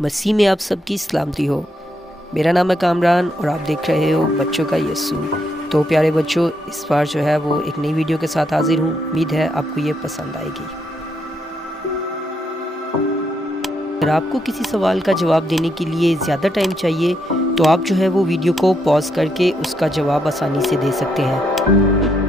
मसीह में आप सबकी सलामती हो। मेरा नाम है कामरान और आप देख रहे हो बच्चों का यसू। तो प्यारे बच्चों, इस बार जो है वो एक नई वीडियो के साथ हाजिर हूँ। उम्मीद है आपको ये पसंद आएगी। अगर आपको किसी सवाल का जवाब देने के लिए ज़्यादा टाइम चाहिए तो आप जो है वो वीडियो को पॉज करके उसका जवाब आसानी से दे सकते हैं।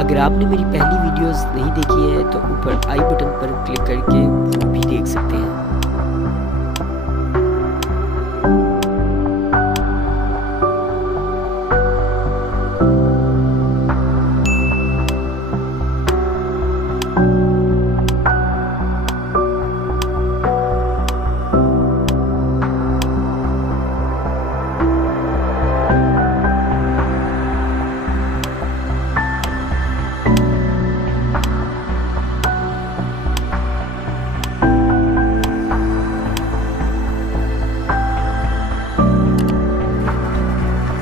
अगर आपने मेरी पहली वीडियोस नहीं देखी है तो ऊपर आई बटन पर क्लिक करके वो भी देख सकते हैं।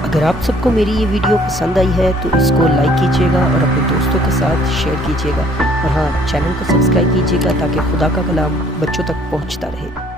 अगर आप सबको मेरी ये वीडियो पसंद आई है तो इसको लाइक कीजिएगा और अपने दोस्तों के साथ शेयर कीजिएगा और हाँ, चैनल को सब्सक्राइब कीजिएगा ताकि खुदा का कलाम बच्चों तक पहुंचता रहे।